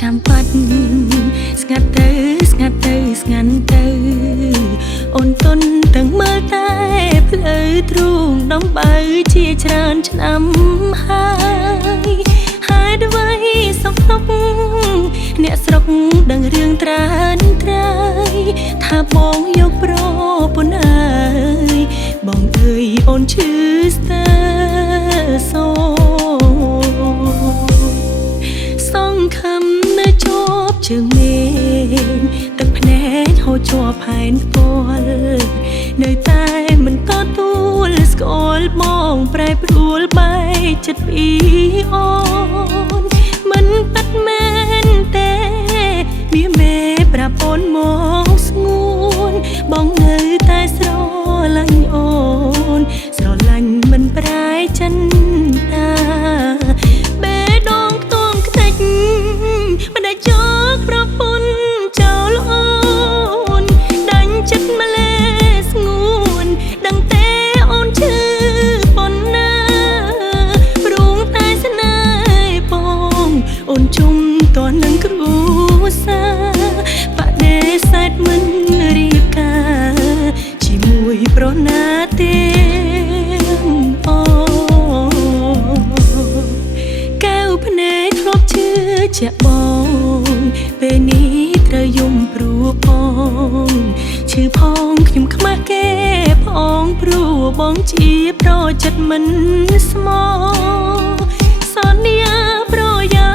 ចាំបាច់ស្ងាត់ទៅស្ងាត់ទៅស្ងាត់ទៅអូនទុនទាំងមើលតែផ្លូវទ្រូងដំបើជាច្រើនឆ្នាំហើយហេតុអ្វីសុកសុកអ្នកស្រុកដឹងរឿងត្រានត្រៃថាបងយកប្រពន្ធអើយបងអើយអូនឈឺស្ទើសោសង្ឃឹមនៅជាប់ជើងមេឃទឹកភ្នែកហូរជាប់ផែនផ្ទាល់នៅតែមិនតទួលស្គាល់បងប្រែប្រួលបែកចិត្តពីអូនមិនពិតមែនទេវាមេប្រាប់អូនមកស្ងួនបងនៅតែស្រឡាញ់អូនស្រឡាញ់មិនប្រែចិនតាបេះដូងខ្ទង់ខ្ទេចមិនได้យកប្រពន្ធចោលអូនដាច់ចិត្តម្លេះស្ងួនដឹងទេអូនឈឺប៉ុណ្ណាព្រោះតែស្នេហ៍បងអូនជុំតនឹងគ្រួសារបដិសេធមិនរៀបការជាមួយប្រណាទេអូកែវភ្នែកធ្លាប់ជឿជាក់បងពេលនេះត្រូវយំព្រោះបងឈឺផងខ្ញុំខ្មាស់គេផងព្រោះបងជាប្រចិត្តមិនស្មោសន្យាប្រយោ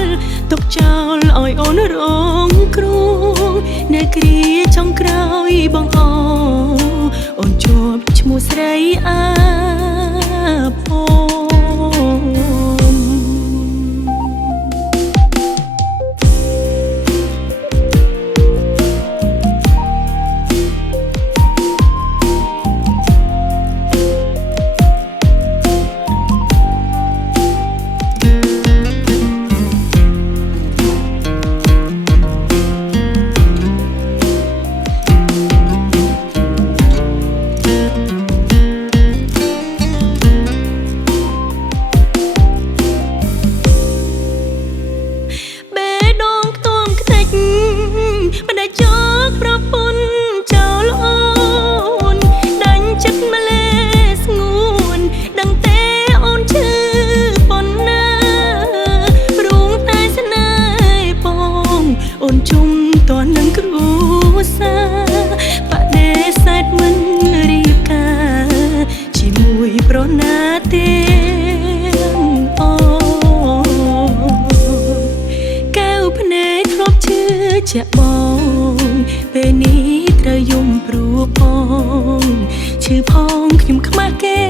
លទុកចោលឲ្យអូនរងគ្រោះនៅគ្រាចុងក្រោយបងអូនជាប់ឈ្មោះស្រីអាភពអូនជុំតនឹងគ្រួសារបដិសេធមិនរៀបការជាមួយប្រណាទេអូកែវភ្នែកធ្លាប់ជឿជាក់បងពេលនេះត្រូវយំព្រោះបងឈឺផងខ្ញុំខ្មាស់គេ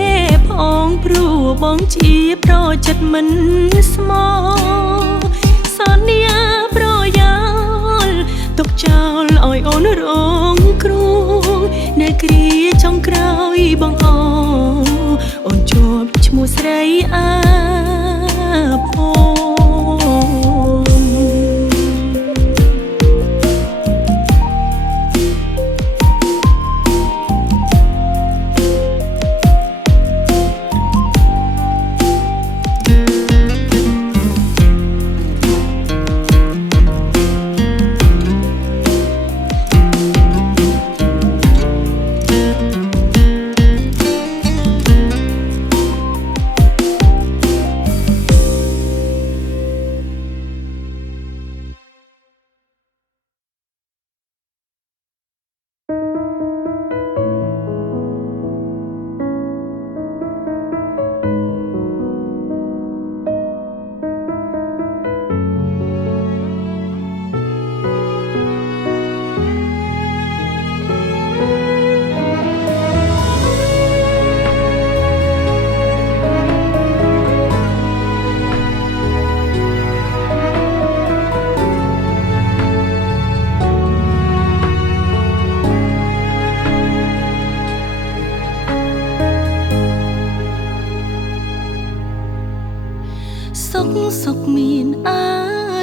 ផងព្រោះបងជាប្រចិត្តមិនស្មោសន្យាប្រយោលទុកចោលឲ្យអូនរងគ្រោះនៅគ្រាចុងក្រោយបងអូនជាប់ឈ្មោះស្រីអាភពសុខមានអា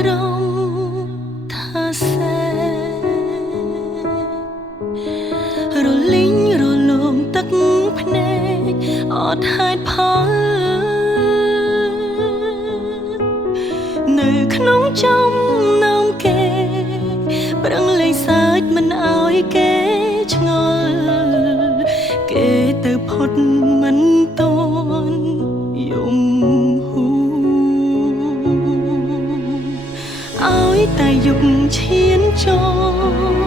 រម្មណ៍ថាសេរលីងរលំទឹកភ្នែកអត់ហេតុផលនៅក្នុងចំ តែយុគឈានចូល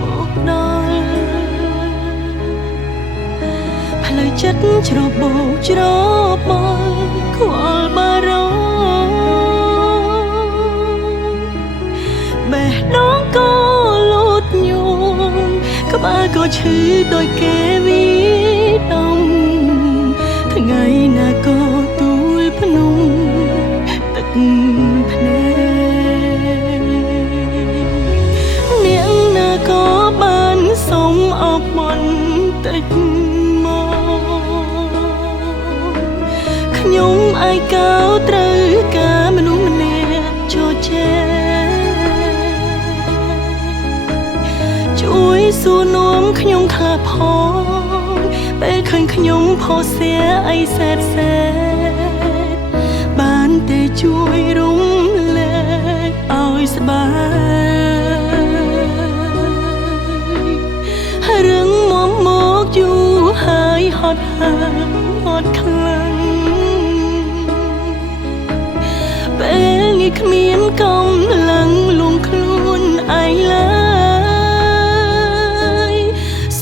មកដល់ផ្លូវចិត្តច្របូកច្របល់ខ្វល់បារម្ភបេះដូងក៏លូតញោមក្បាលក៏ឈឺដោយគេវិដំថ្ងៃណាក៏ទូលភ្នំទឹកភ្នែកនាងណាក៏បានសុំអបមន្តតិចមកខ្ញុំឯកោត្រូវការមនុស្សម្នាក់ជោជែជួយសួរនាំខ្ញុំខ្លះផងពេលឃើញខ្ញុំផុសเสียអីសែតសែតបានតែជួយរំលែកឲ្យស្បាយរឿងមកយូរហើយហត់ហត់ខ្លាំងពេលនេះគ្មានកម្លាំងលងខ្លួនឯងឡើយ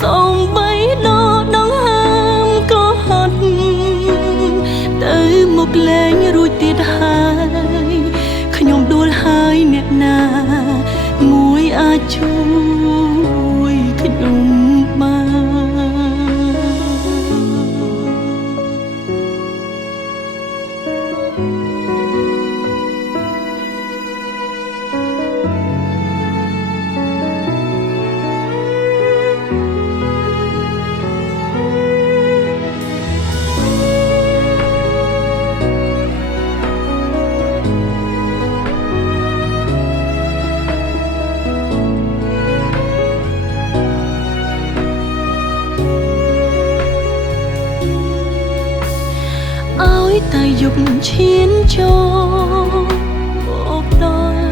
សូម្បីដកដង្ហើមក៏ហត់ទៅមកលែងរួចទៀតហើយខ្ញុំដួលហើយអ្នកណាមួយអាចជួយខ្ញុំបានតែយុគឈានចូលមកដល់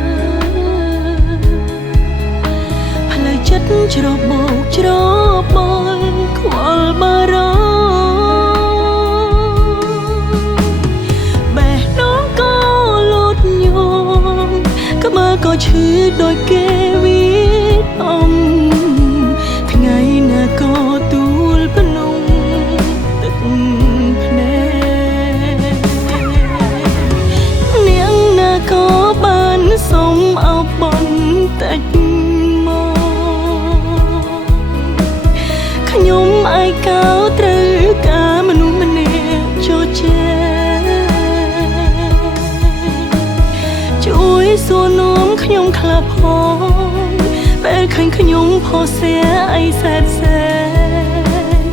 ផ្លូវចិត្តច្របូកច្របល់ខ្វល់បារម្ភបេះដូងក៏លូតញោមក្បាលក៏ឈឺដោយគេវិដំថ្ងៃណាក៏ទូលភ្នំទឹកភ្នែកក៏បានសុំអបមន្តតិចមកខ្ញុំឯកោត្រូវការមនុស្សម្នាក់ជោជែជួយសួរនាំខ្ញុំខ្លះផងពេលឃើញខ្ញុំផុសเสียអីសែតសែន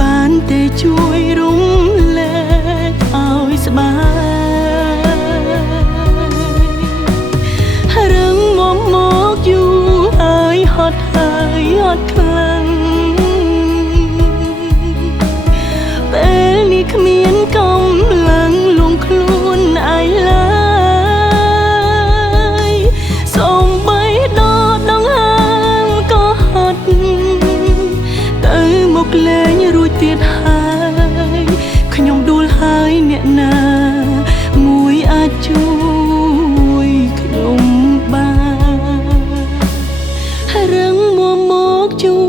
បានតែជួយរំលែកឲ្យស្បាយរឿងមកយូរហើយហត់ខ្លាំងពេលនេះគ្មានកម្លាំងលងខ្លួនឯងឡើយសូម្បីដកដង្ហើមក៏ហត់ទៅមកលែងរួចទៀតហើយខ្ញុំដួលហើយអ្នកណាមួយអាចជួយខ្ញុំបានរឿងមកជួ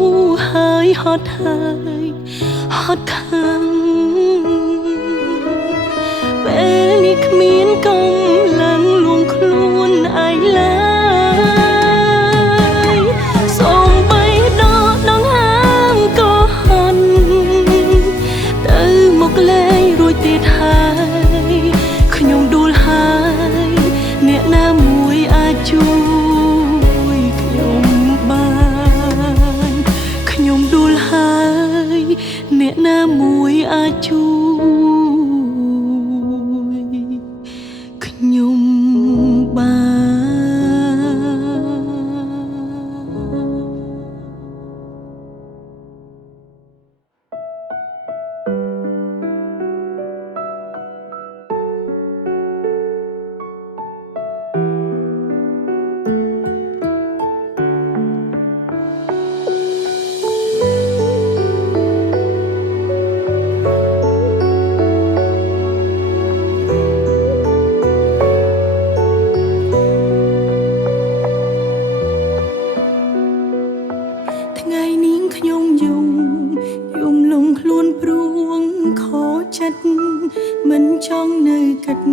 កិច្ច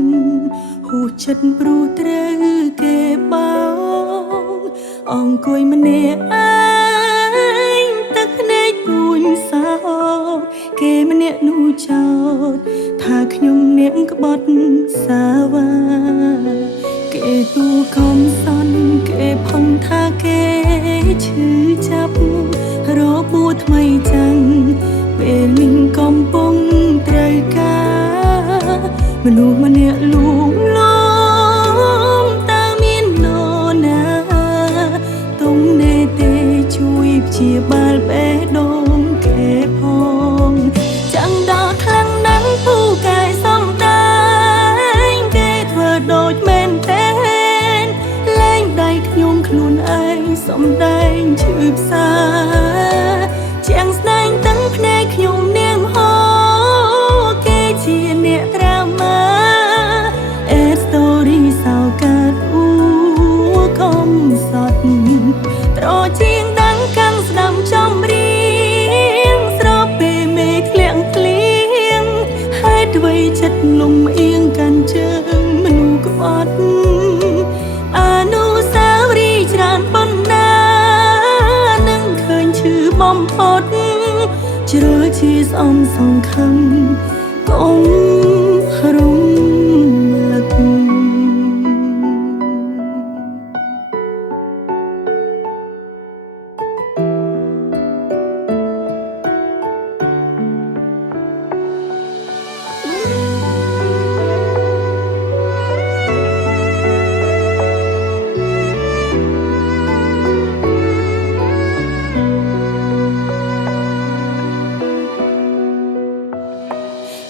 ហួចចិត្តព្រោះត្រូវគេបោកអង្គុយម្នាក់ឯងទឹកភ្នែកពួនសោកគេម្នាក់នោះចោទថាខ្ញុំនាងក្បត់សាវ៉ាគេទូខំសន់គេផំថាគេឈឺចាប់របួសថ្មីចាំងពេលមីងកំពុងត្រូវការមនុស្សម្នាក់លួងលំតើមាននរណាទុំនេទេជួយព្យាបាលបេះដូងគេផងចាំងដល់ខ្លាំងណាស់ពូកែសំដែងគេធ្វើដូចមែនទេលែងដៃខ្ញុំខ្លួនឯងសំដែងឈឺផ្សាជាងស្ដែងទាំងភ្នែកខ្ញុំនាងហោគេជាអ្នកត្រាម៉ាstory សោកាត់អ៊ូកំសត់ត្រជាងដាំងកាំងស្ដាំចំរៀងស្របពេលមេធ្លាក់ភ្លៀងហើយអ្វីចិត្តលំអៀងកាន់ជើងមនុស្សក្បត់អនុស្សាវរីយ៍ច្រើនប៉ុណ្ណានឹងឃើញឈឺបំផុតជ្រុលជាស្អំសង្ឃឹមកុំរំលឹក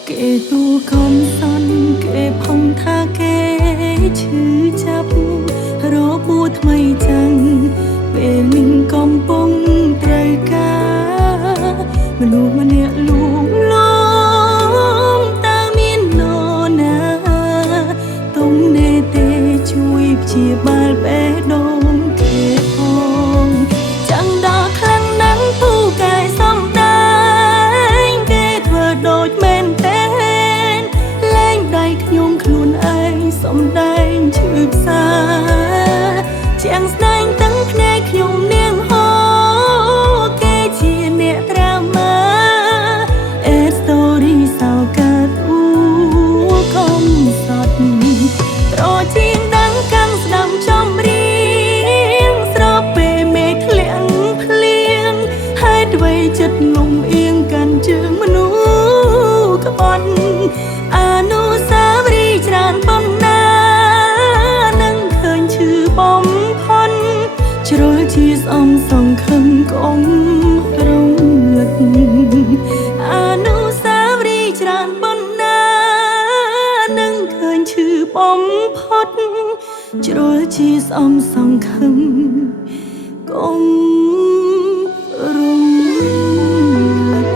គេទូខំសន់គេផំថាគេឈឺចាប់របួសថ្មីចាំងពេលមីងកំពុងត្រូវការមនុស្សម្នាក់លួងលំតើមាននរណាទុំនេទេជួយព្យាបាលបេះដូងគេផងចាំងដល់ខ្លាំងណាស់ពូកែសំដែងគេធ្វើដូចមែនទេលែងដៃខ្ញុំខ្លួនឯងសំដែងឈឺផ្សាជាងស្ដែងទាំងភ្នែកខ្ញុំនាងហោគេជាអ្នកត្រាម៉ាstory សោកាត់អ៊ូកំសត់ត្រជាងដាំងកាំងស្ដាំចំរៀងស្របពេលមេធ្លាក់ភ្លៀងហើយអ្វីចិត្តលំអៀងកាន់ជើងមនុស្សក្បត់អនុស្សាវរីយ៍ច្រើនប៉ុណ្ណានឹងឃើញឈឺបំផុតជ្រុលជាស្អំសង្ឃឹមកុំរំលឹកអនុស្សាវរីយ៍ច្រើនប៉ុណ្ណានឹងឃើញឈឺបំផុតជ្រុលជាស្អំសង្ឃឹមកុំរំលឹក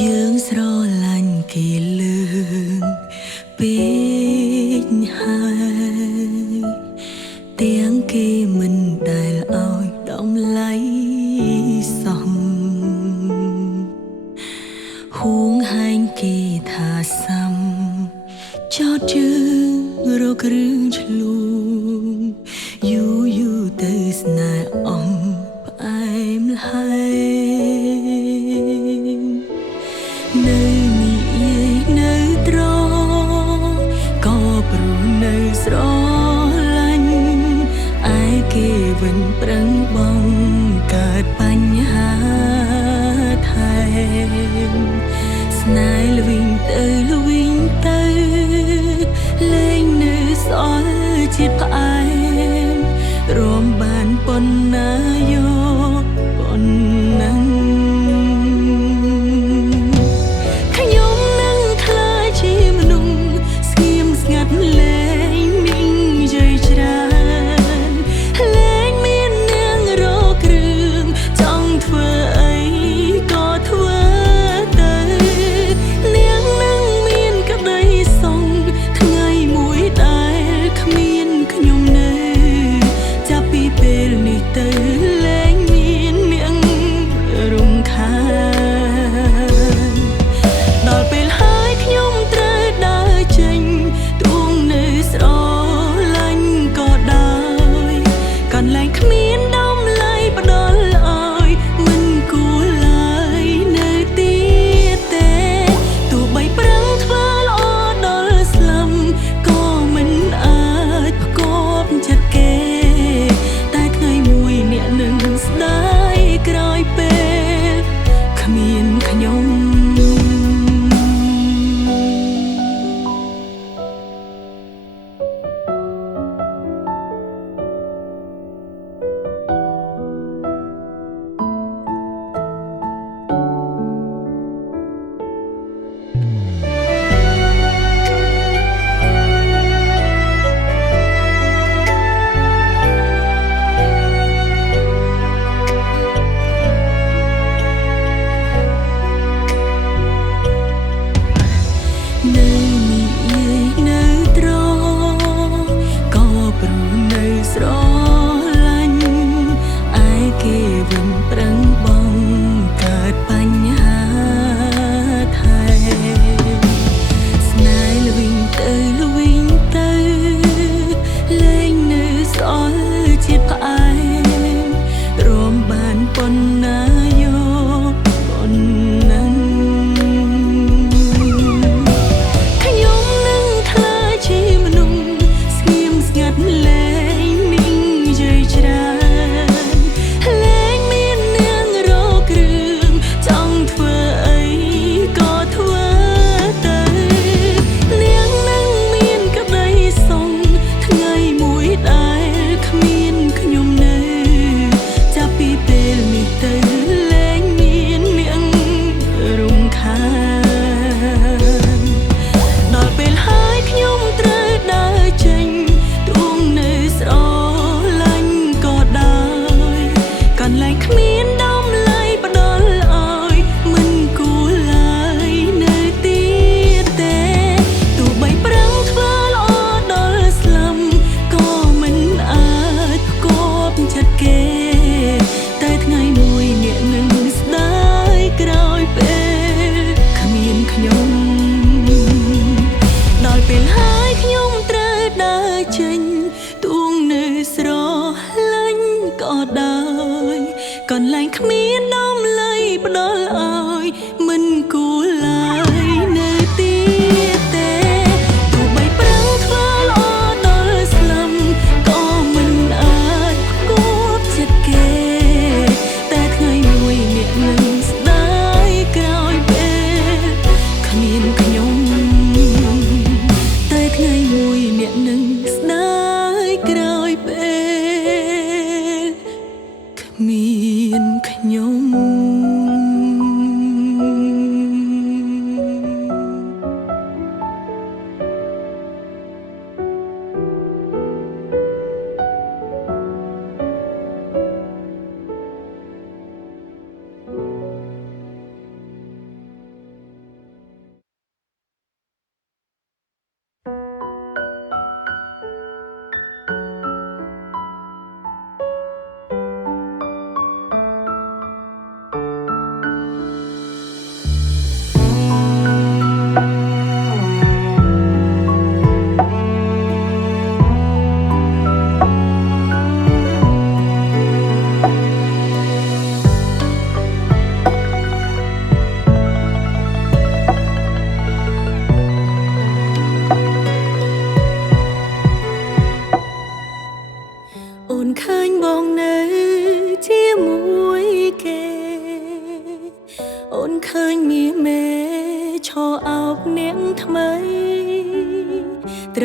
យើងស្រឡាញ់គេលើងពេកហើយទាំងគេមិនដែលឲ្យតម្លៃសោះហួងហែងគេថាសំចោតជើងរករឿងឆ្លួងយូរយូរទៅស្នេហ៍អងផ្អែមល្ហែងនៅនិយាយនៅត្រក៏ព្រោះនៅស្រឡាញ់ឯគេវិញប្រឹងបងកើតបញ្ហាថែមស្នេហ៍ល្វីងទៅល្វីង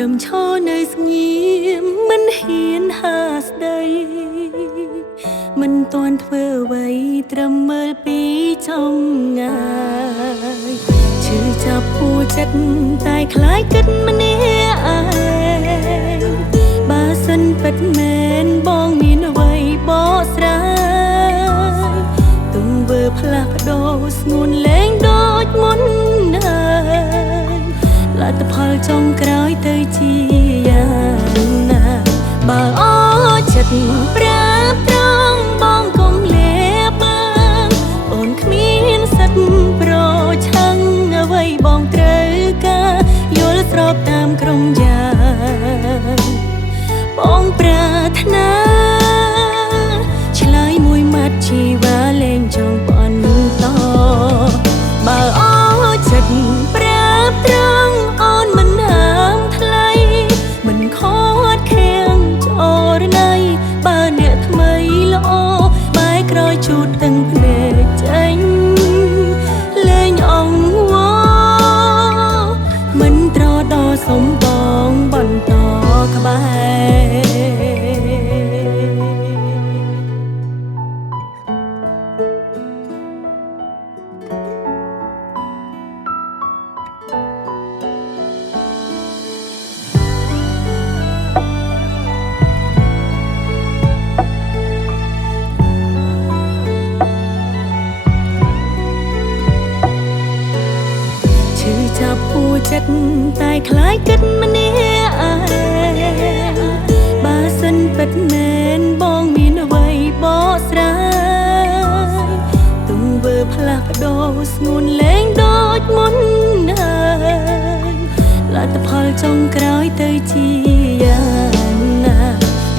ត្រឹមឈរនៅស្ងៀមមិនហ៊ានហាស្ដីមិនទាន់ធ្វើអ្វីត្រឹមមើលពីចំងាយឈឺចាប់ពួរចិត្តតែខ្លាចគិតម្នាក់ឯងបើសិនពិតមែនបងមានអ្វីបកស្រាយទង្វើផ្លាស់ប្ដូរស្ងួនលែងដូចមុនហើយលទ្ធផលចុងក្រោយទៅជាយ៉ាងណាបើអស់ចិត្តប្រាប់ត្រង់បងកុំលេបបានអូនគ្មានសិទ្ធប្រឆាំងអ្វីបងត្រូវការយល់ស្របតាមក្រុមយ៉ាងបងប្រាថ្នាឆ្លើយមួយម៉ាត់ជីវ៉ាលែងចង់បន្តបើអស់ចិត្តប្រាប់ត្រង់អូនមិនហាមថ្លៃមិនខត់ខាំងចរណៃបើអ្នកថ្មីល្អបែរក្រោយជូតទាំងភ្នែកចេញលែងអង្វរមិនត្រដោសំបងបន្តក្បែរចាប់ពួរចិត្តតែខ្លាចគិតម្នាក់ឯងបើសិនពិតមែនបងមានអ្វីបកស្រាយទង្វើផ្លាស់ប្ដូរស្ងួនលែងដូចមុនហើយលទ្ធផលចុងក្រោយទៅជាយ៉ាងណា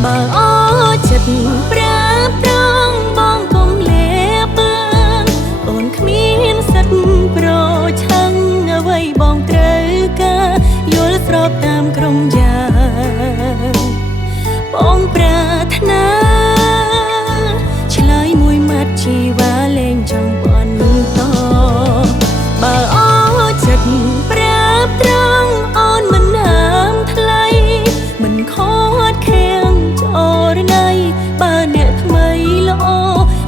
បើអស់ចិត្តប្រាប់ត្រង់បងកុំលេបបានអូនគ្មានសិទ្ធប្រឆាំងអ្វីបងត្រូវការយល់ស្របតាមក្រុមយ៉ាងបងប្រាថ្នាឆ្លើយមួយម៉ាត់ជីវ៉ាលែងចង់បន្តបើអស់ចិត្តប្រាប់ត្រង់អូនមិនហាមថ្លៃមិនខត់ខាំងចរណៃបើអ្នកថ្មីល្អ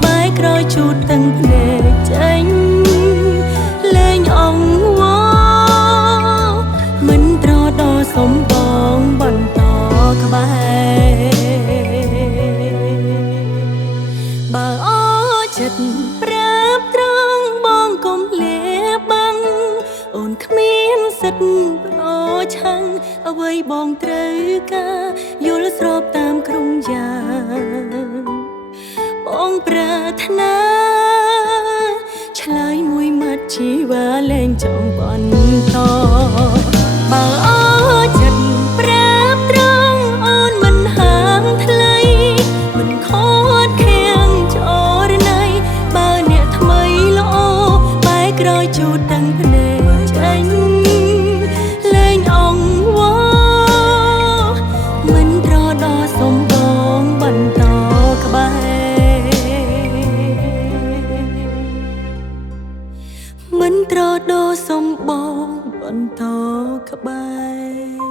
បែរក្រោយជូតទាំងភ្នែកចេញលែងអង្វរមិនត្រដោសំបងបន្តក្បែរបើអស់ចិត្តប្រាប់ត្រង់បងកុំលេបបាំងអូនគ្មានសិទ្ធប្រឆាំងអ្វីបងត្រូវការយល់ស្របតាមក្រុមយ៉ាងបងប្រាថ្នាឆ្លើយមួយម៉ាត់ជីវ៉ាលែងចង់បន្តបើអស់ចិត្តប្រាប់ត្រង់អូនមិនហាមថ្លៃមិនខត់ខាំងចរណៃបើអ្នកថ្មីល្អបែរក្រោយជូតទាំងភ្នែកចេញលែងអង្វរមិនត្រដោសំបងបន្តក្បែរមិនត្រដោសំបងបន្តក្បែរ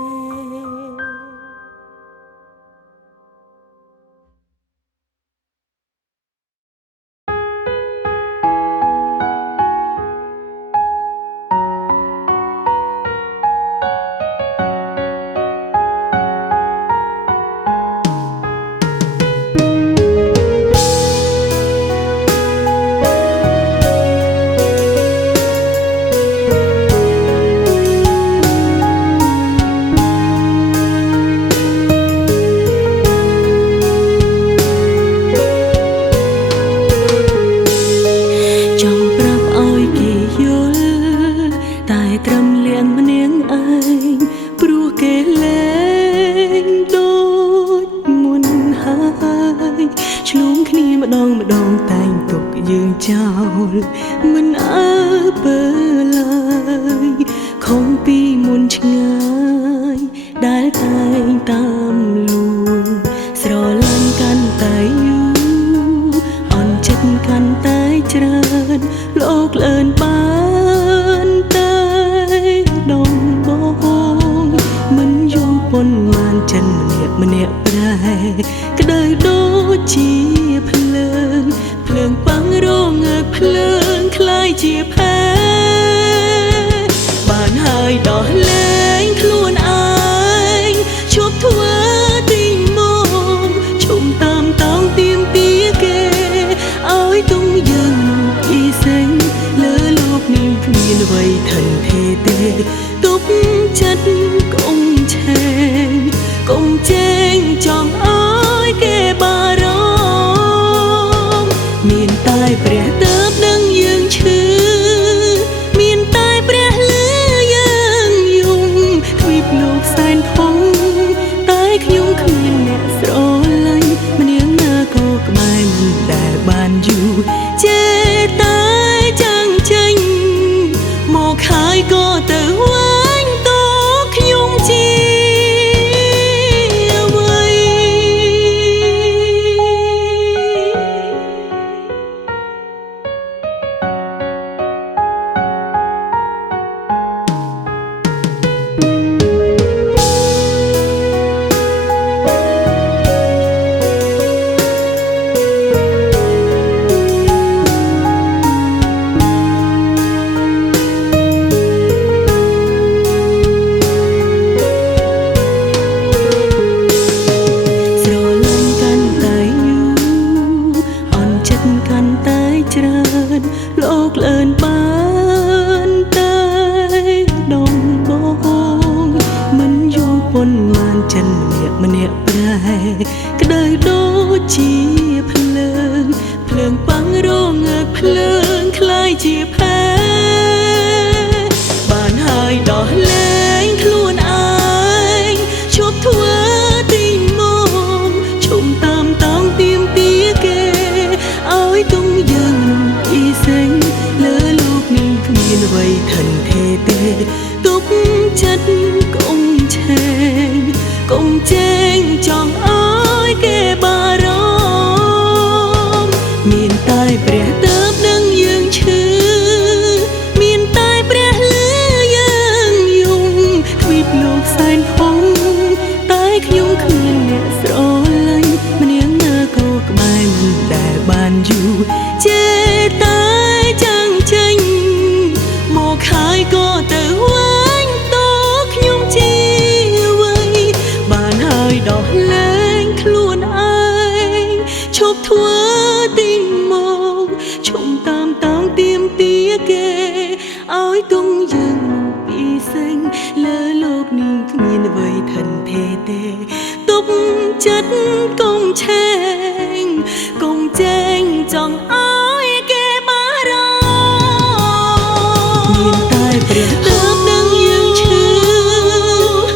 ចិត្តកុំឆេងកុំជែងចង់អើយគេបារម្ភមានតែព្រះទើបដឹងយើងឈឺមានតែព្រះលឺយើងយំទ្វីបលោកសែនធំតែខ្ញុំគ្មានអ្នកស្រឡាញ់ម្នាងណាក៏ក្បែរមិនដែលបានយូរចេតែចាំងចេញមកហើយក៏ទៅវិញតខ្ញុំជាអ្វីលោកលឿនបានតែដងបងមិនយូរប៉ុន្មានចិនម្នាក់ប្រែក្តៅដូចជាភ្លើងបាំងរងាត់ភ្លើងคล้ายជាផែបានហើយដោះលែងខ្លួនឯងឈប់ធ្វើទីមកឈុំតាមតង់ទៀមទាគេឲ្យទុំយើងពីសេងលើលោកនេះគ្មានអ្វីថិនទេទេទុកចិត្តកុំឆេងកុំជែងចង់អើយគេបារម្ភមានតែព្រះទើបដឹងយើងឈឺមានតែព្រះលឺយើងយំទ្វីបលោកសែនធំតែខ្ញុំគ្មានអ្នកស្រឡាញ់ម្នាងណាក៏ក្បែរមិនដែលបានយូរចេតែចាំងចេញមកហើយក៏ទៅវិញតខ្ញុំជាអ្វីបានហើយដោះលែងខ្លួនឯងឈប់ធ្វើទីមកឈុំតាមតង់ទៀមទាគេឲ្យទុំយើងពីសេងលើលោកនេះគ្មានអ្វីថិនទេទេទុកចិត្តកុំឆេងកុំជែងចង់អើយគេបារម្ភមានតែព្រះទើបដឹងយើងឈឺ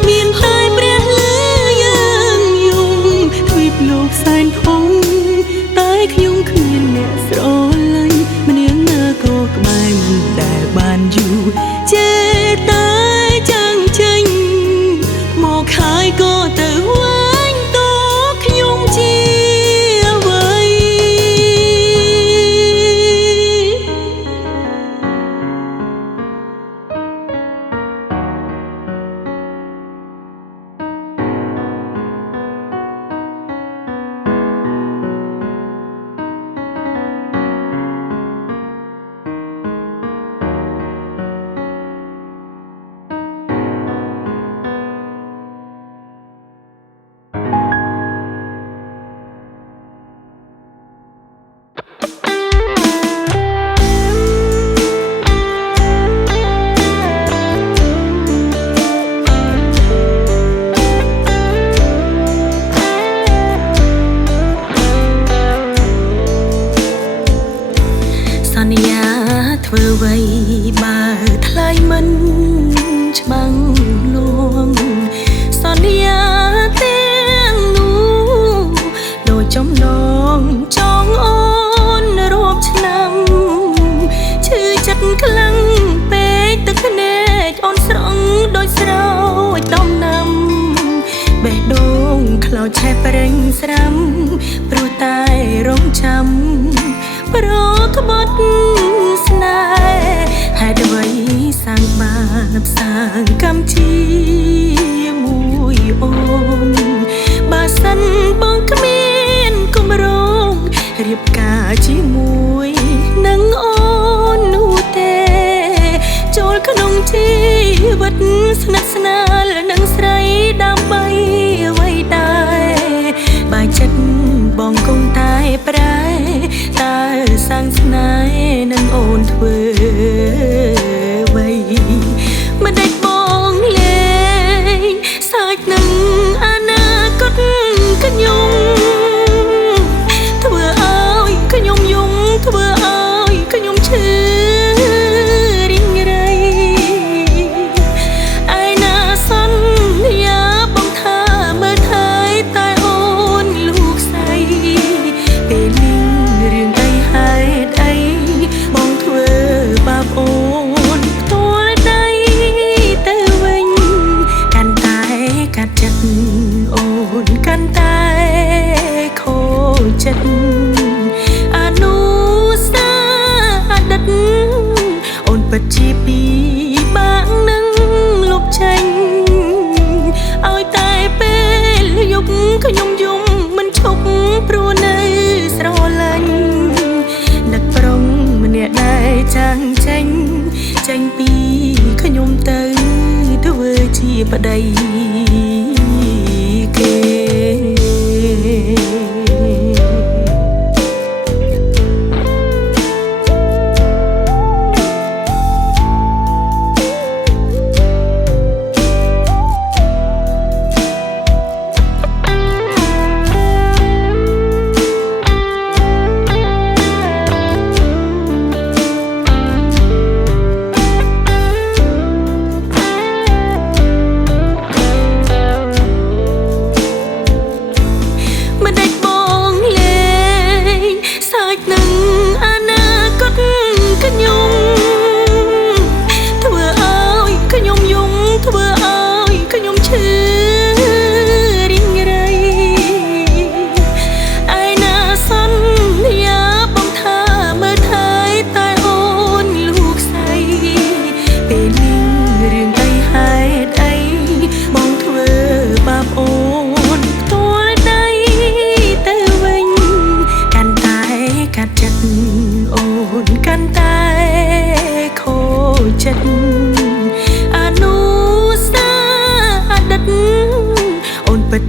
មានតែព្រះលឺយើងយំទ្វីបលោកសែនធំតែខ្ញុំគ្មានអ្នកស្រឡាញ់ម្នាងណាក៏ក្បែរមិនដែលបានយូរចេតែចាំងចេញមកហើយក៏ទៅវិញតខ្ញុំជាអ្វី ធ្វើអ្វីបើថ្លៃមិនច្បាំងលួងសន្យាទាំងនោះដូចចំណងចងអូនរាប់ឆ្នាំឈឺចិត្តខ្លាំងពេកទឹកភ្នែកអូនស្រង់ដូចស្រោចដំណាំបេះដូងខ្លោចឆេះប្រេងស្រាំព្រោះតែរងចាំប្រក្បត់ស្នេហ៍ហេតុអ្វីសាងបានផ្សាងកម្មជាមួយអូនបើសិនបងគ្មានគម្រោងរៀបការជាមួយនឹងអូននោះទេចូលក្នុងជីវិតស្និទ្ធស្នាលនឹងស្រីដើម្បីអ្វីដែរបើចិត្តបងគង់តែប្រែតើសាងស្នេហ៍នឹងអូនធ្វើអ្វីមិនដេចបងលែ ប្តីគេ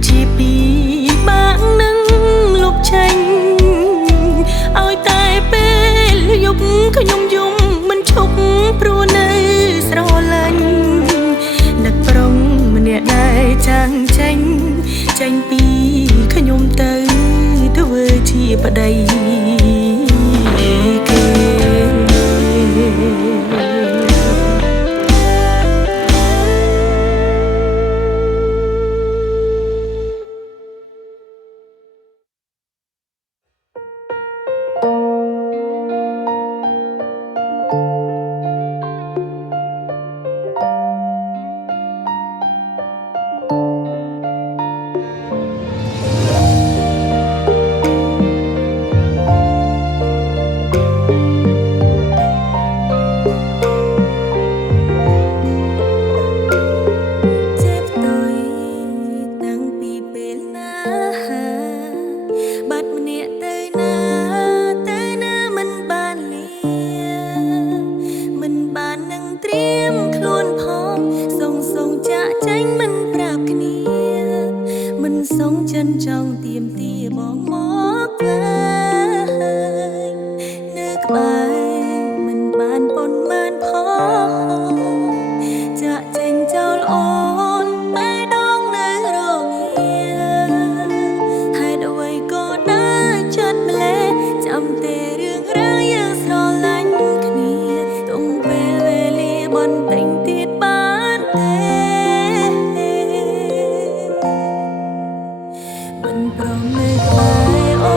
ជាពីបាក់នឹងលោកចេញឲ្យតែពេលយប់ខ្ញុំយំមិនឈប់ព្រោះនៅស្រឡាញ់នឹកប្រុងម្នាក់ដែលចាំងចេញពីខ្ញុំទៅធ្វើជាប្តីគេមិនព្រមនៅក្បែរអូ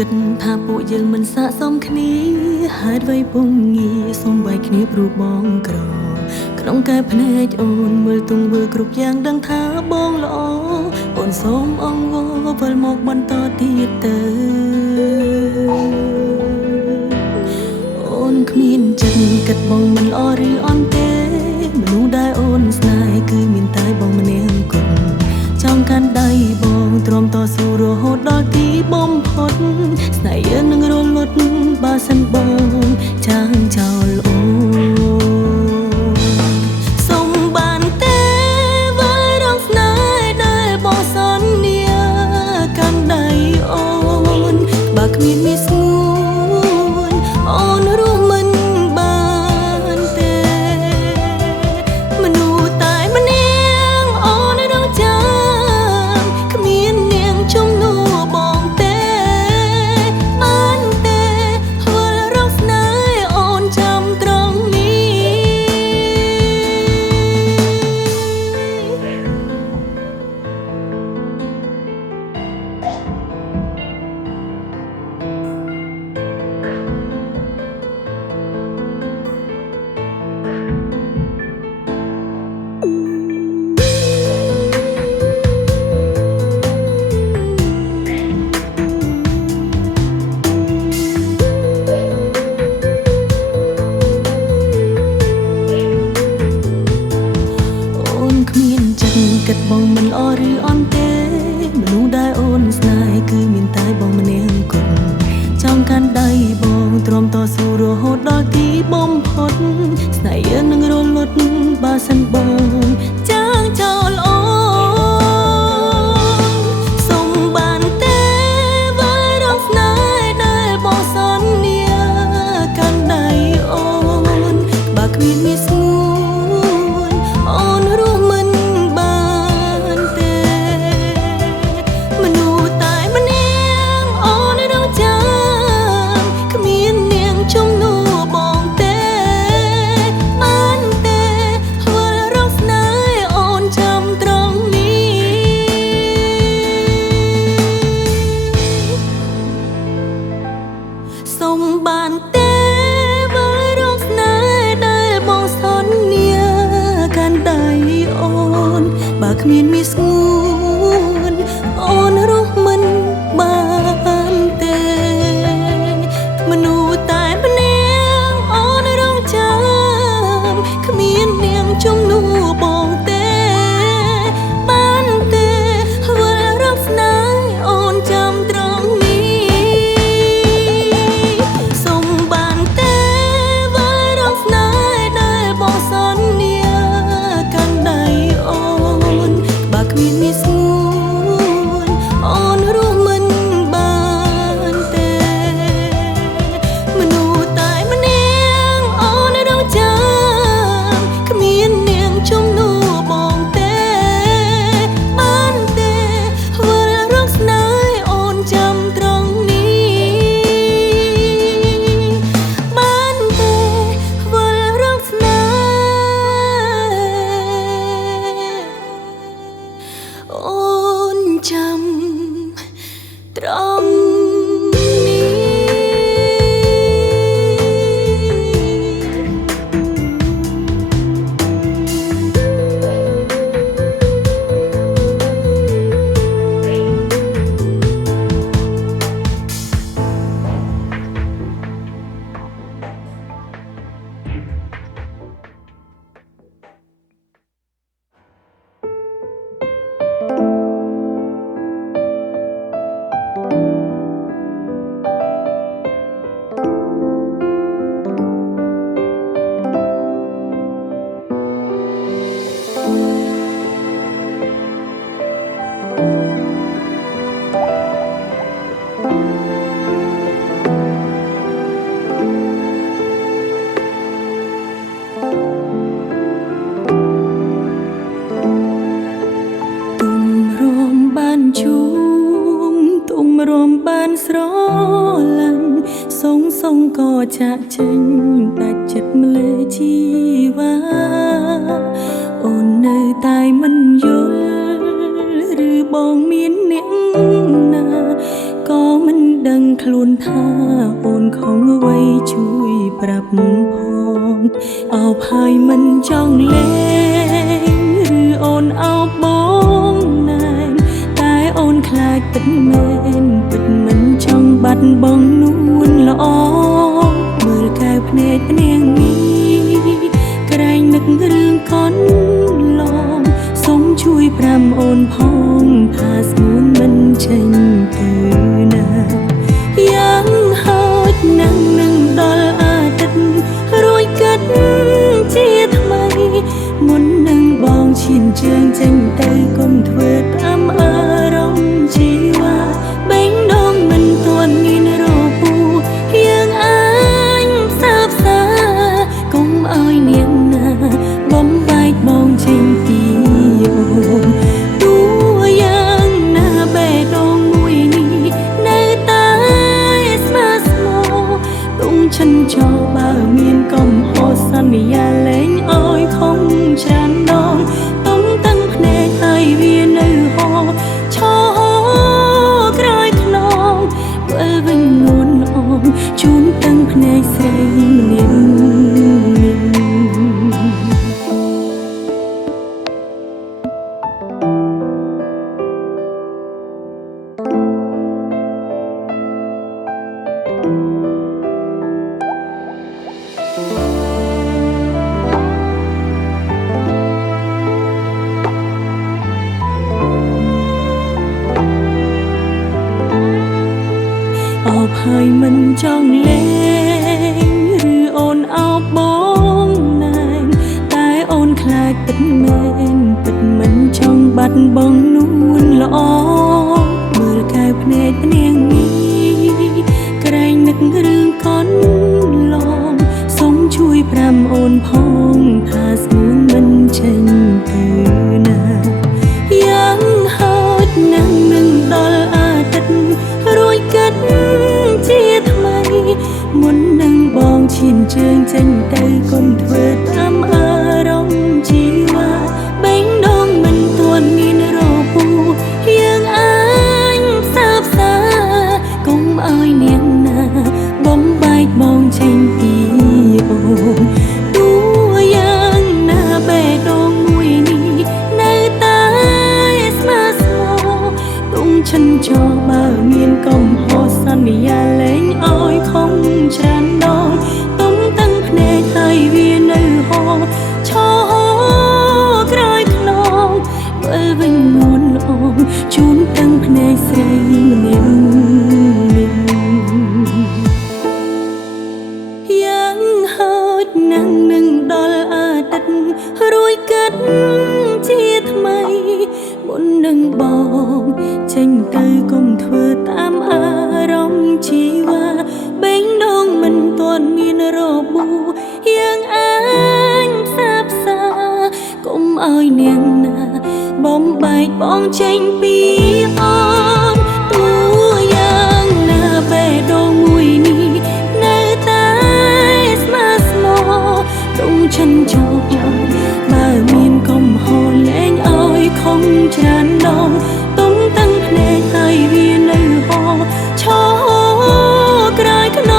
គិតថាពួកយើងមិនស័ក្តិសមគ្នាហេតុអ្វីពុំងាយសុំវាយគ្នាព្រោះបងក្រក្នុងកែភ្នែកអូនមើលទង្វើគ្រប់យ៉ាងដឹងថាបងល្អអូនសូមអង្វរវិលមកបន្តទៀតទៅអូនគ្មានចិត្តគិតបងមិនល្អឬអន់ទេមនុស្សដែលអូនស្នេហ៍គឺមានតែបងម្នាក់គត់ចង់កាន់ដៃបងទ្រាំតស៊ូរហូតដល់ទីបំផុតស្នេហ៍យើងនឹងរលត់បើសិនបងចាងចោលអូនសុំបានទេវិលរកស្នេហ៍ដែលបងសន្យាកាន់ដៃអូនបើគ្មានមានស្ងួនអូនរស់មិនបានទេមនុស្សតែម្នាក់អូនរងចាំគ្មាននាងជំនួសបងទេបានទេវិលរកស្នេហ៍អូនចាំត្រង់នេះគិតបងមិនល្អឬអន់ទេមនុស្សដែលអូនស្នេហ៍គឺមានតែបងម្នាក់គត់ចង់កាន់ដៃបងទ្រាំតស៊ូរហូតដល់ទីបំផុតស្នេហ៍យើងនឹងរលត់បើសិនបងចាងចោលអូនសុំបានទេវិលរកស្នេហ៍ដែលបងសន្យាកាន់ដៃអូនបើគ្មានមានស្ងួនអូនរស់មិនសុំបានទេវិលរកស្នេហ៍ដែលបងសន្យាកាន់ដៃអូនបើគ្មានមានស្ងួនអូនរស់មិនបានទេមនុស្សតែម្នាក់អូនរងចាំគ្មាននាងជំនួសបងទេបានទេវិលរកស្នេហ៍អូនចាំត្រង់នេះអូនចាំត្រង់រំបានស្រឡាញ់សងក៏ចាក់ចេញដាច់ចិត្តម្លេះជីវ៉ាអូននៅតែមិនយល់ឬបងមានអ្នកណាក៏មិន ដឹងខ្លួនថាអូនខំអ្វីជួយប្រាប់ផងអោបហើយមិនចង់លេងឬអូនអោបបងណែនតែអូនខ្លាចពិតមែនពិតមិនចង់បាត់បង់នួនល្អមើលកែវភ្នែកភ្នៀងនេះក្រែងនឹករឿងកូនឡងសូមជួយប្រាំអូនផងថាស្ងួនមិនចេញទៅណាយ៉ាងហោចណាស់នឹងដល់អាទិត្យរួយកាត់ជាថ្មីមុននឹងបងឈានជើងចេញទៅកុំធ្វើតាមអារម្មណ៍ជីវ៉ាបេងដូងមិនទាន់មានរពូយើងអាចផ្សើផ្សាកុំឲ្យនាងណាបំបែកបងចេញពីអូនទោះយ៉ាងណាបេះដូងមួយនេះនៅតែស្មើស្មោទុំឈិនចោបើមានកំហុសសន្យាលែងឲ្យខំច្រើនដងទុំតាំងភ្នែកហើយវានៅហោឈរក្រោយខ្នងវិលវិញនួនអងជូនតាំងភ្នែកស្រីម្នាក់អោបហើយមិនចង់លេងឬអូនអោបបងណែនតែអូនខ្លាចពិតមែនពិតមិនចង់បាត់បង់នួនល្អមើលកែវភ្នែកភ្នៀងនេះក្រែងនឹករឿងកូនឡងសូមជួយប្រាំអូនផងថាស្ងួនមិនចេញទៅណាយ៉ាងហោចណាស់នឹងដល់អាទិត្យរួយកាត់ជាថ្មីមុននឹងបងឈានជើងចេញទៅកុំធ្វើតាមអារម្មណ៍ជីវ៉ាបេងដូងមិនទាន់មានរពូយើងអាចផ្សើផ្សាកុំឲ្យនាងណាបំបែកបងចេញពីអូនទោះយ៉ាងណាបេះដូងមួយនេះនៅតែស្មើស្មោទុំឈិនចោបើមានកំហុសសន្យាលែងឲ្យខំច្រើនដងទុំតាំងភ្នែកហើយវានៅហោឈរក្រោយខ្នងវិលវិញនួនល្អជូនតាំងភ្នែកស្រីម្នាក់យ៉ាងហោចណាស់នឹងដល់អាទិត្យរួយកាត់ជាថ្មីមុននឹងបងចេញទៅកុំធ្វើតាមអារម្មណ៍ជីវ៉ាបេងដូងមិនទាន់មានរបួសយើងអាចផ្សើផ្សាកុំឲ្យនាងណាបំបែកបងចេញពីអូនទោះយ៉ាងណាបេះដូងមួយនេះនៅតែស្មើស្មោទុំឈិនចោបើមានកំហុសលែងឲ្យខំច្រើនដងទុំតាំងភ្នែកហើយវានៅហោឈរក្រោយខ្ន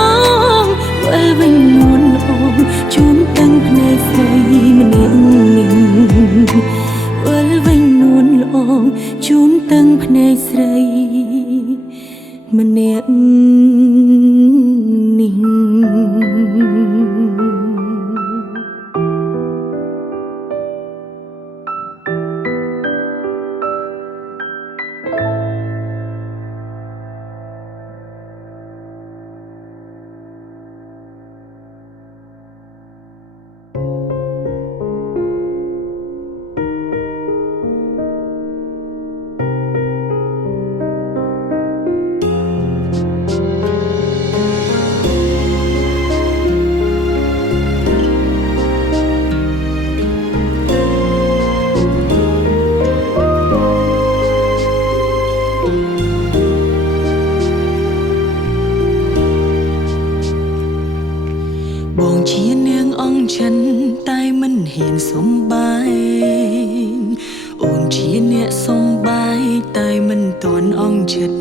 ងវិលវិញនួនល្អជូនតាំងភ្នែកស្រីម្នាក់វិលវិញនួនល្អជូនតាំងភ្នែកស្រីម្នាក់នេះបងជានាងអង្គចិនតែមិនហ៊ានសំបាយអូនជាអ្នកសំបាយតែមិនទាន់អង្គចិត្ត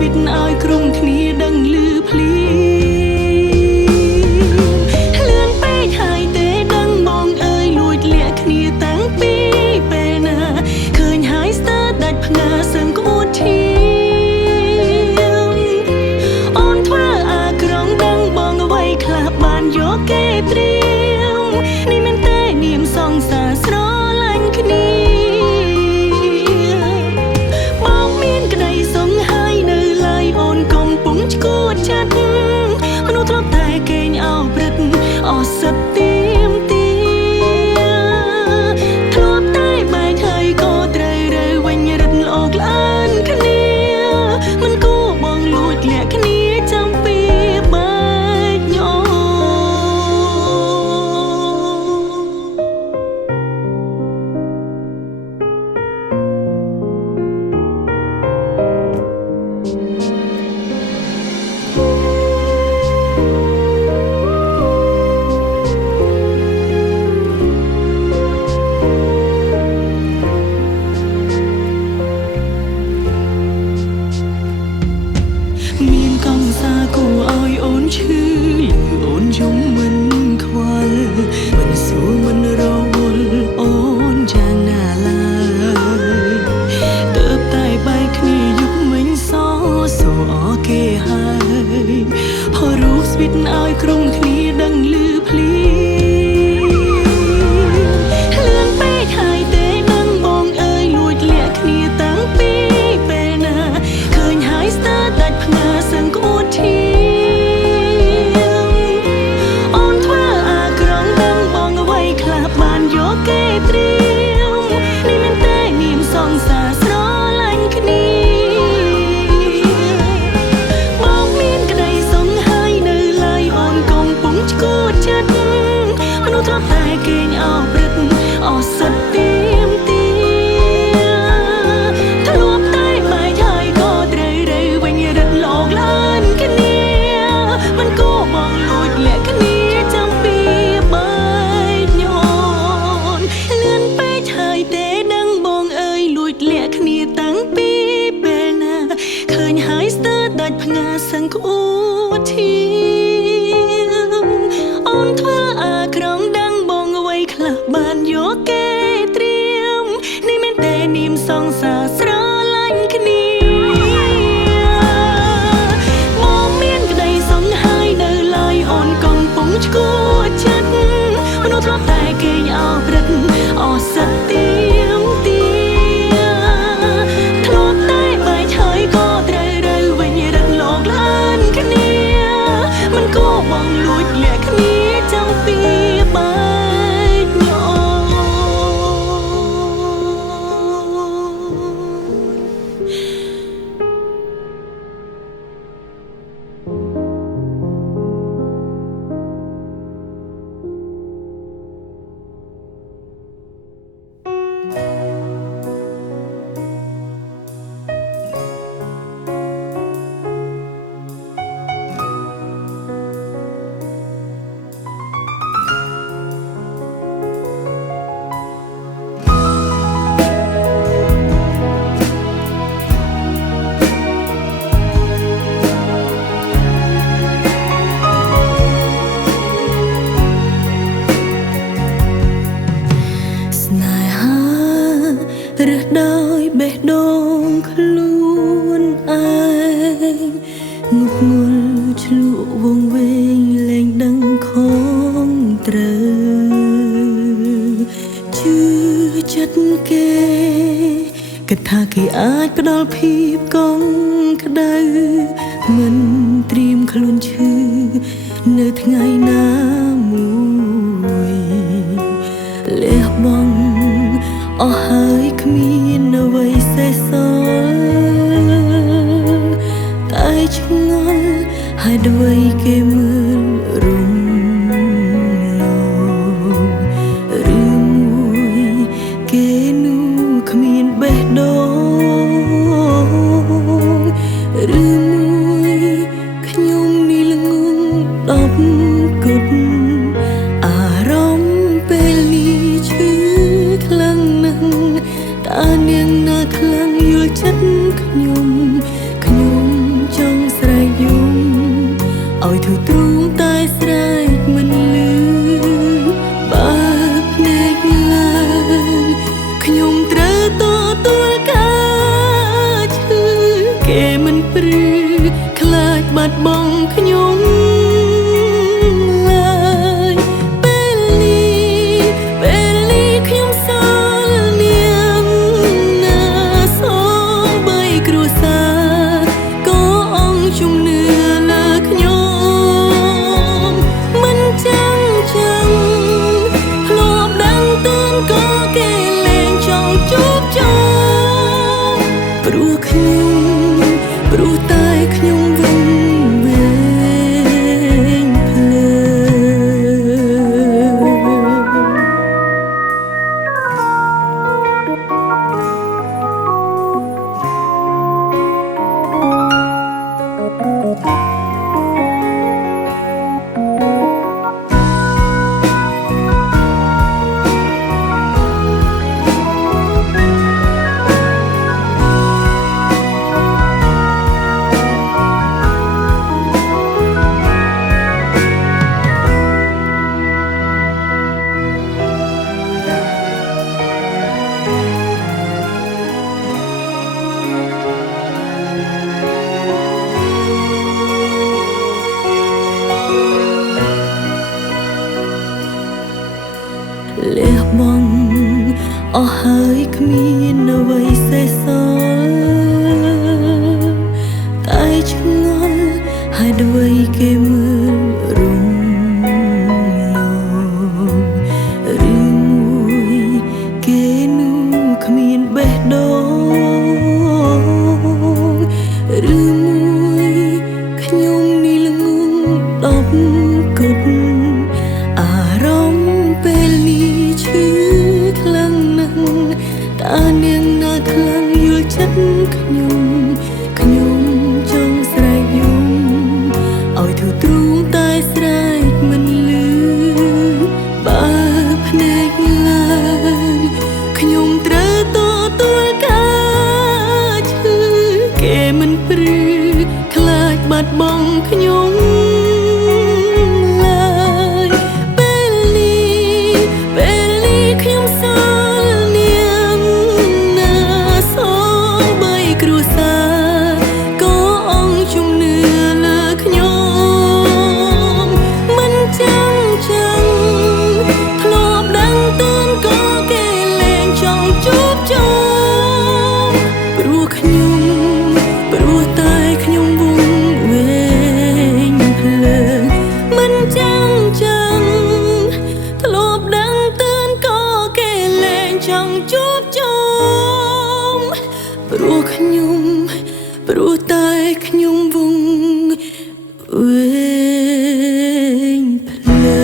វិតឲ្យក្រុមគ្នាដឹងឮភ្លីលឿនពេកហើយទេដឹងបងអើយលួចលាក់គ្នាតាំងពីពេលណាឃើញហើយស្ទើរដាច់ផ្ងាសឹងក្អួតឈាមអូនធ្វើអាក្រង់ដឹងបងអ្វីខ្លះបានយកគេត្រៀមនេះមិនតែនាមសងសាស្រឡាញ់គ្នាបងមានក្តីសង្ហើយនៅឡើយអូនកំពុងឈួតចិត្តមនុស្សធ្លាប់តែគេងអោព្រឹកអស់សិតទៀមទាធ្លាប់តែបែកហើយក៏ត្រូវរើវិញរឹតល្អក្លានគ្នាមិនគួរបងលួចលាក់គ្នាចាំពីបែកញោមានកងសាគួរឲ្យអូនឈឺអូនយំមិនខ្វល់មិនសួរមិនរវល់អូនយ៉ាងណាឡើយទើបតែបែកគ្នាយុគមិញសោអគេហើយផុសរូបស្វីតឲ្យក្រុមគ្នាដឹងឮភ្លីលឿនពេកហើយទេដឹងបងអើយលួចលាក់គ្នាតាំងពីពេលណាឃើញហើយស្ទើរដាច់ផ្ងាសឹងក្អួតឈាមអូនធ្វើអាក្រង់ដឹងបងអ្វីខ្លះបានយកគេត្រៀមនេះមិនតែនាមសងសាស្រឡាញ់គ្នាបងមានក្តីសង្ហើយនៅឡើយអូនកំពុងឈួតចិត្តមនុស្សធ្លាប់តែគេងអោព្រឹកអស់សិតទៀមទាធ្លាប់តែបែកហើយក៏ត្រូវរើវិញរឹតលោកឡានគ្នាមិនគួរបងលួចលាក់គ្នាចាំពីបែកញោនលឿនពេកហើយទេដឹងបងអើយលួចលាក់គ្នាតាំងពីពេលណាឃើញហើយស្ទើរដាច់ផ្ងាសឹងក្អួតឈាមអូនធ្វើអាក្រង់ដឹងបងអ្វីខ្លះបានយកគេត្រៀមនេះមិនតែនាមសងសាស្រឡាញ់គ្នាបងមានក្តីសង្ហើយនៅឡើយអូនកំពុងឈួតចិត្តមនុស្សធ្លាប់តែគេងអោព្រឹកអស់សិតទៀមទាធ្លាប់តែបែកហើយក៏ត្រូវរើវិញរឹតលោកឡានគ្នាមិនគួរបងលួចលាក់គ្នាចាំពីបែកញោស្នេហារើសដោយបេះដូងខ្លួនឯងងប់ងល់ឆ្លក់វង្វេងលែងដឹងខំត្រូវជឿចិត្តគេគិតថាគេអាចផ្ដល់ភាពកងក្ដៅមិនត្រៀមខ្លួនឈឺនៅថ្ងៃណាមួយលះបង់អស់ហើយគ្មានអ្វីសេសសល់តែឆ្ងល់ហើយអ្វីគេមើលរំលងឬមួយគេនោះគ្មានបេះដូងឬមួយខ្ញុំនេះល្ងងដប់គត់អារម្មណ៍ពេលនេះឈឺខ្លាំងណាស់តើនាងណាខ្លាំងយល់ចិត្តខ្ញុំ គេមិនព្រឺខ្លាចបាត់បង់ខ្ញុំឡើយពេលនេះខ្ញុំសល់នាងណាសងបីគ្រួសារក៏អង្គជំនឿលើខ្ញុំមិនចាំធ្លាប់ដឹងទើនក៏គេលែងចង់ជួបជុំព្រោះតែខ្ញុំវឹងវែងភ្លើលះបង់អស់ហើយគ្មានអ្វីសេសសល់តែឆ្ងល់ហេតុអ្វីគេមើលរំលងឬមួយគេនោះគ្មានបេះដូងឬមួយខ្ញុំនេះល្ងងដប់គត់អារម្មណ៍ពេលនេះឈឺខ្លាំងណាស់តើនាងណាខ្លាំងយល់ចិត្តខ្ញុំចង់ស្រែកយំឲ្យធូរទ្រូងតែស្រែកមិនលឺបើភ្នែកឡើងខ្ញុំត្រូវទទួលការឈឺគេមិនព្រឺខ្លាចបាត់បង់ខ្ញុំព្រោះតែខ្ញុំវងវែងភ្លើ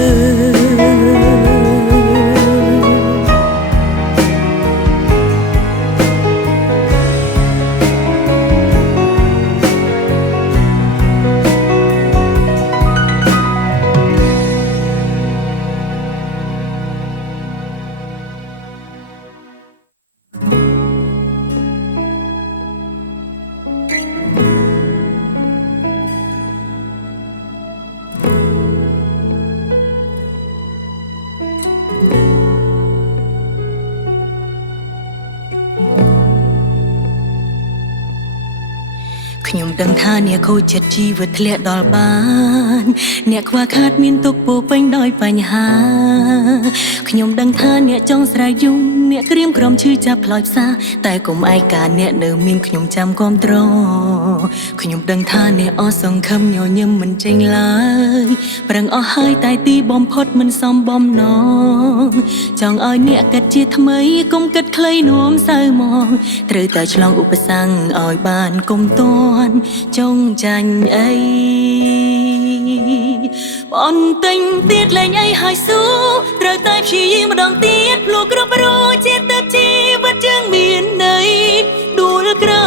ខ្ញុំដឹងថាអ្នកខូចចិត្តជីវិតធ្លាក់ដល់បានអ្នកខ្វះខាតមានទុក្ខពោពេញដោយបញ្ហាខ្ញុំដឹងថាអ្នកចង់ស្រែកយំអ្នកក្រៀមក្រំឈឺចាប់ផ្លោយផ្សាតែកុំឯកាអ្នកនៅមានខ្ញុំចាំគាំទ្រខ្ញុំដឹងថាអ្នកអស់សង្ឃឹមញញឹមមិនចេញឡើយប្រឹងអស់ហើយតែទីបំផុតមិនសមបំណងចង់ឲ្យអ្នកគិតជាថ្មីកុំគិតខ្លីនោមសៅមកត្រូវតែឆ្លងឧបសគ្គឲ្យបានកុំតន់ចង់ចាញ់អីបន្តិចទៀតលែងអីហើយស៊ូត្រូវតែព្យាយាមម្ដងទៀតព្រោះគ្រប់រយជាតិទឹកជីវិតយើងមានន័យដួលក្រោ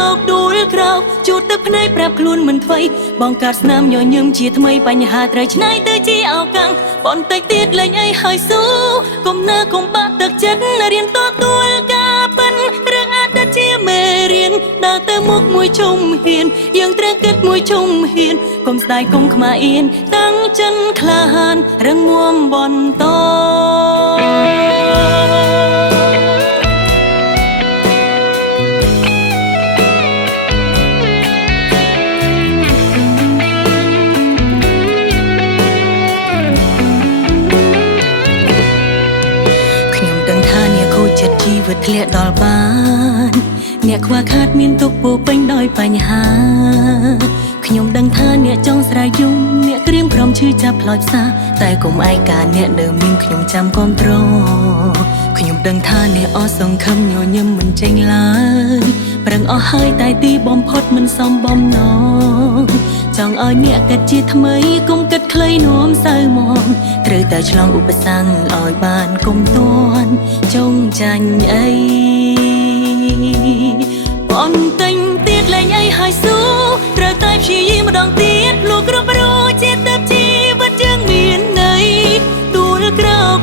កជូតទឹកភ្នែកប្រាប់ខ្លួនមិនថ្មីបងកាត់ស្នាមញញឹមជាថ្មីបញ្ហាត្រូវឆ្នៃទៅជាឱកាសបន្តិចទៀតលែងអីហើយស៊ូកុំបាក់ទឹកចិត្តរៀនទទួលការប៉ិនរឿងអតីតជាមេរៀនដើរទៅមុខមួយជុំហ៊ានយើងត្រូវគិតមួយជុំហ៊ានកុំស្ដាយកុំខ្មាស់អៀនតាំងចិនក្លាហានរឹងមាំបន្ត វិតធ្លាក់ដល់បានអ្នកខ្វះខាតមានទុកពោពេញដោយបញ្ហាខ្ញុំដឹងថាអ្នកចង់ស្រែកយំអ្នកក្រៀមក្រំឈឺចាប់ផ្លោចផ្សាតែកុំឯកាអ្នកនៅមានខ្ញុំចាំគាំទ្រខ្ញុំដឹងថាអ្នកអស់សង្ឃឹមញញឹមមិនចេញឡើយប្រឹងអស់ហើយតែទីបំផុតមិនសមបំណងចង់ឲ្យអ្នកគិតជាថ្មីកុំគិតខ្លីនោមសៅមកត្រូវតែឆ្លងឧបសគ្គឲ្យបានកុំតន់ចងចាញ់អីបន្តិចទៀតលែងអីហើយស៊ូត្រូវតែព្យាយាមម្ដងទៀតលួគ្រប់រយជាទៅជីវិតយើងមានន័យដួលក្រោក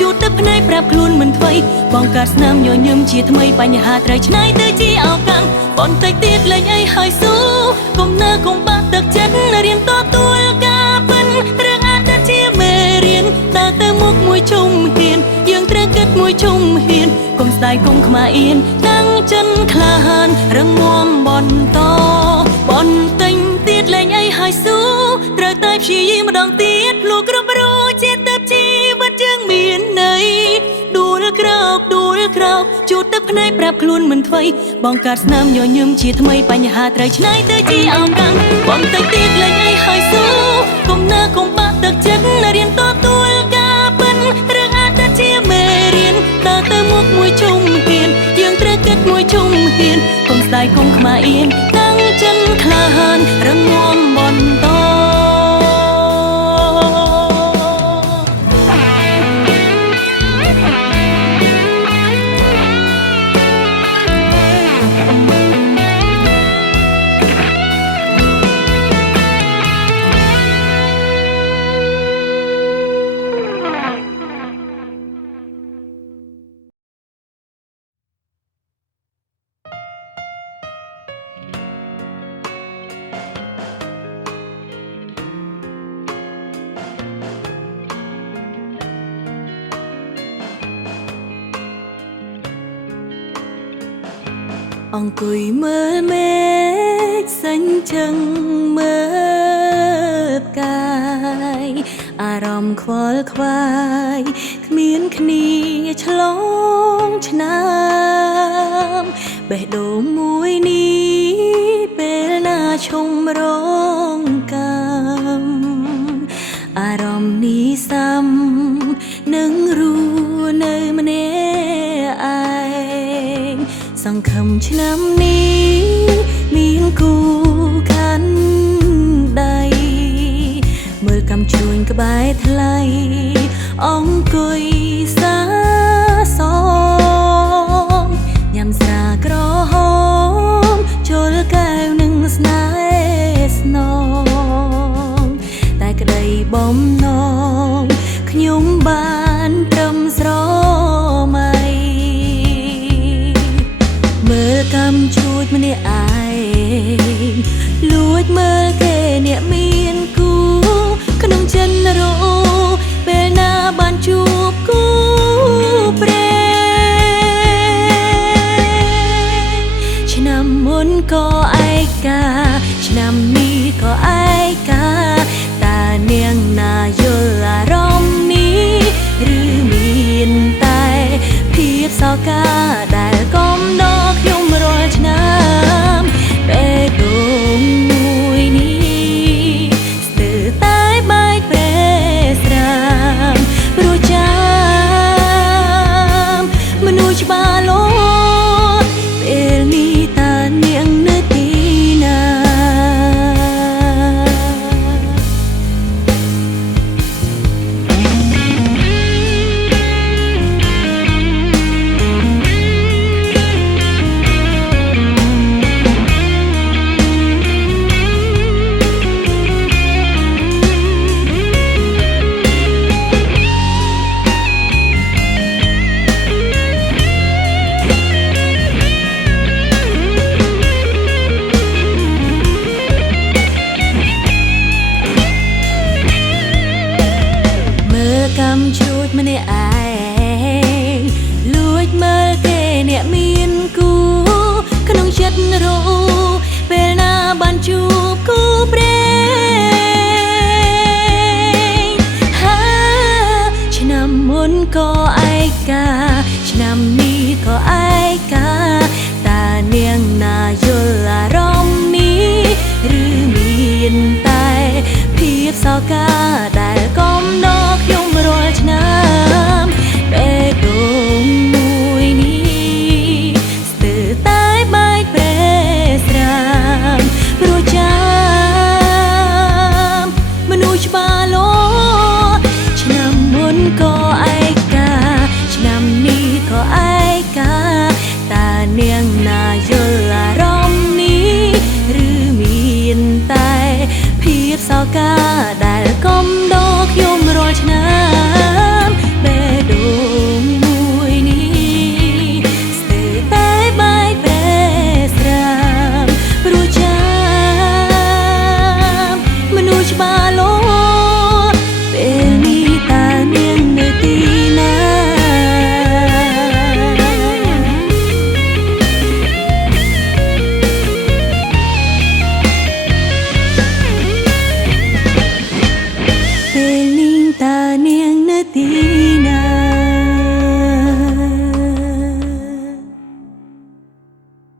ជួតទឹកភ្នែកប្រាប់ខ្លួនមិនថ្មីបងកាត់ស្នាមញញឹមជាថ្មីបញ្ហាត្រូវឆ្នៃទៅជាឱកាសបន្តិចទៀតលែងអីហើយស៊ូកុំនៅកុំបាក់ទឹកចិត្តរៀនទទួលការពិនរឿងអាចទៅជាមេរៀនតែទៅមុខមួយជុំហ៊ានយើងត្រូវគិតមួយជុំហ៊ានកុំស្ដាយកុំខ្មាអៀនតាំងចិនក្លាហានរឹងមាំបន្តបន្តិចទៀតលែងអីហើយស៊ូត្រូវតែព្យាយាមម្ដងទៀតលួគ្រប់រយជាទៅជីវិតយើងមានន័យដួលក្រោកជួតទឹកភ្នែកប្រាប់ខ្លួនមិនថ្មីបងកាត់ស្នាមញញឹមជាថ្មីបញ្ហាត្រូវឆ្នៃទៅជាឱកាសបន្តិចទៀតលែងអីហើយស៊ូកុំនៅកុំបាក់ទឹកចិត្តរៀនទទួលការពិនរឿងអាចទៅជាមេរៀនដើរទៅមុខមួយជុំហ៊ានយើងត្រូវគិតមួយជុំហ៊ានកុំស្ដាយកុំខ្មាអៀនតាំងចិនក្លាហានរឹងមាំបន្តអង្គុយមើលមេឃសេញចឹងមើលផ្កាយអារម្មណ៍ខ្វល់ខ្វាយគ្មានគ្នាឆ្លងឆ្នាំបេះដូងមួយនេះពេលណាឈុំរងកម្មអារម្មណ៍នេះសាំនឹងរស់នៅម្នាក់ឯងសង្ឃឹមឆ្នាំនេះមានគូខាន់ដៃមើលកំជួញក្បែរថ្លៃអង្គុយសាសងញ៉ាំស្រាក្រហមជុលកែវនឹងស្នេហ៍ស្នងតែក្តីបំណងខ្ញុំបានត្រឹមស្រមៃមើលកំជួចម្នាក់ឯងលួចមើលគេអ្នកមានគូក្នុងចិនរោពេលណាបានជួបគូព្រេងឆ្នាំមុនក៏ឯកាឆ្នាំនេះក៏ឯកាតានាងណាយល់អារម្មណ៍នេះឬមានតែភាពសោកាដែលកំដរខ្ញុំរាល់ឆ្នាំបេះដូងមួយនេះស្ទើរតែបែកប្រេស្រាមព្រោះចាំមនុស្សច្បាស់លាស់ពេលនេះតានាងនៅទីណា កា